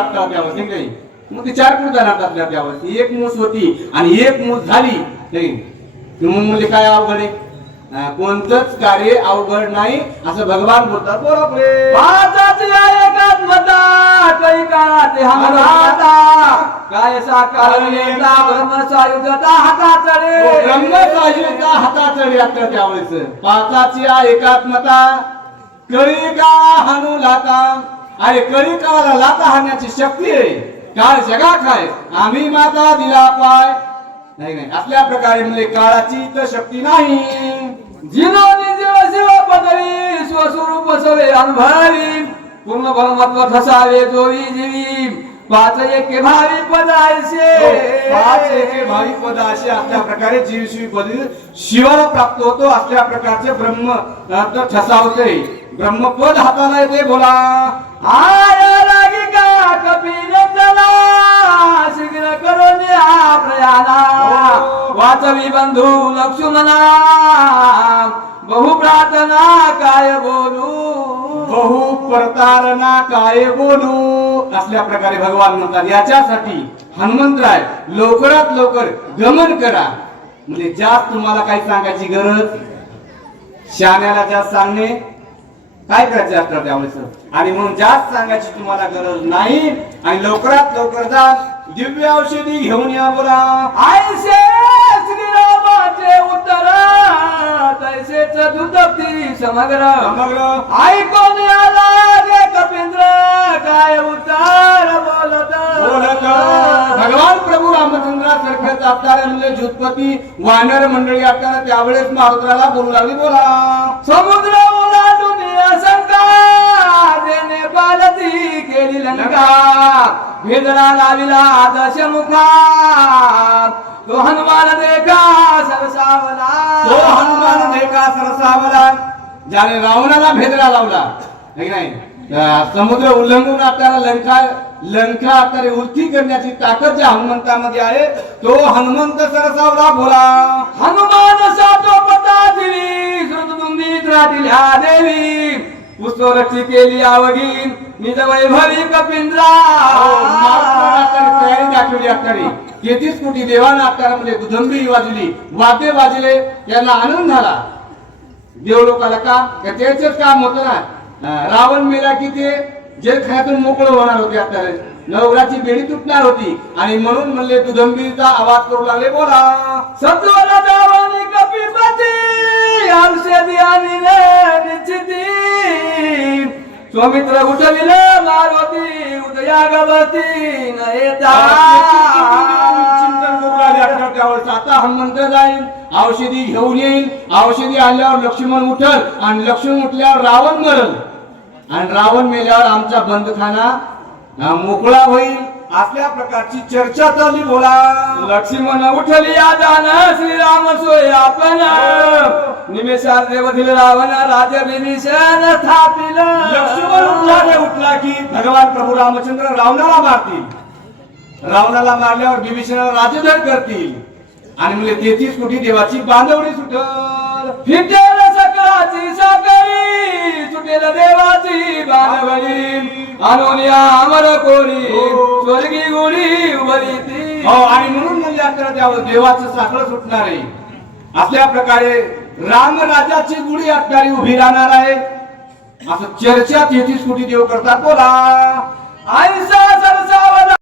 लागतात त्यावेळेस नाही काही. मग ते 4 कुठं जाणार त्यावेळेस. एक मूस होती आणि एक मूस झाली नाही. मग म्हणजे काय अवघड आहे? कोणतंच कार्य अवघड नाही असं भगवान बोलतात. बोला पुढे. पाचाच एकात्मता काही काळात हमराता काय साकार नेता ब्रह्मसायुधता हाताचडे ब्रह्मसायुधता हाताचडे आता त्यावेळेस. पाचाची एकात्मता कळी काळा हाणू लाता. अरे कळी काळाला लाता हाणण्याची शक्ती आहे. काळ जगा काय आम्ही माता दिला पाय नाही नाही असल्या प्रकारे म्हणजे काळाची तर शक्ती नाही. जिनोनी जीव शिव पदवी स्वस्वरूप सवे अनुभवी पूर्ण परमत्व ठसावे जोई जीवी पाच एके भावी पदायसे. पाच एके भावी पद असे असल्या प्रकारे जीव शिव पदवी शिवाला प्राप्त होतो. असल्या प्रकारचे ब्रह्म तर ठसावते. ब्रह्मपद हाताला येते. बोला. आय लागी का कपिल चला शीघ्र करून या प्रयाणा वाचवी बंधू लक्ष्मणा बहु प्रार्थना काय बोलू बहु प्रतारणा काय बोलू असल्या प्रकारे भगवान म्हणतात. याच्यासाठी हनुमंतराय लवकरात लवकर गमन करा. म्हणजे जास्त तुम्हाला काही सांगायची गरज. शहाण्याला जास्त सांगणे काय करायचे असतात त्यावेळेस. आणि म्हणून जास्त सांगायची तुम्हाला गरज नाही. आणि लवकरात लवकर जा दिव्य औषधी घेऊन या. बोला. आयसे श्रीरामाचे उत्तर तैसे चतुर्थी समग्र ऐकून आला रे कपिंद्र काय उत्तर बोलत भगवान प्रभू रामचंद्रासारखे असणारे म्हणजे जुत्पती वानर मंडळी असताना त्यावेळेस मारुत्राला बोलू लागली. बोला. समुद्र ओलांडून शंका देणे पालती केली लंका भेदरा लाविला दशमुखा तो हनुमान देखा सरसावला. तो हनुमान देखा सरसावला. ज्याने रावणाला भेदरा लावला नाही. समुद्र उल्लंघून आपल्याला लंका आपल्याला उलटी करण्याची ताकद ज्या हनुमंतामध्ये आहे तो हनुमंत सरसावला. बोला. हनुमान सातो पता दिली श्रुतुंबी त्राटिल्या देवी पुष्परक्षी केली आवगीन निज वैभवी कपिंद्रा. तयारी दाखवली असणारी 33 कोटी देवांना आपल्याला म्हणजे दुधंबी वाजली वाद्य वाजले. त्यांना आनंद झाला. देव लोकाला का त्याच काम होतं ना. रावण मेला की ते जेलखान्यातून मोकळं होणार होते. आपल्याला नवराची बेडी तुटणार होती आणि म्हणून म्हणले दुधंबीचा आवाज करू लागले. बोला. सत्वला जावानी कपिपती औषधी आणि निश्चिती स्वामित्र उठविले मारुती उदया गवती न येता. चिंतन करू लागले. त्यावेळेस आता हनुमंत जाईल औषधी घेऊन येईल. औषधी आल्यावर लक्ष्मण उठल आणि लक्ष्मण उठल्यावर रावण मरल आणि रावण मेल्यावर आमचा बंदखाना मोकळा होईल. असल्या प्रकारची चर्चा चालली. बोला. लक्ष्मण उठली आजान श्रीराम सोय आपण निमेषात देवधील रावण राजा विभीषण स्थापिल. लक्ष्मण उठला की भगवान प्रभू रामचंद्र रावणाला मारतील. रावणाला मारल्यावर विभीषणाला राज्यधर करतील आणि म्हणजे 33 कोटी देवाची बांधवडी सुटल. फिटेल सकळाची साखरी सुटेल देवाची बांधवडी अनुनिया अमर कोरी स्वर्गी गुढी उभरी ती. आणि म्हणून म्हणजे आपल्याला त्यावर देवाचं साखळ सुटणार आहे. असल्या प्रकारे रामराजाची गुढी आपल्याला उभी राहणार आहे. असं चर्चा 33 कोटी देव करतात. बोला. आईसा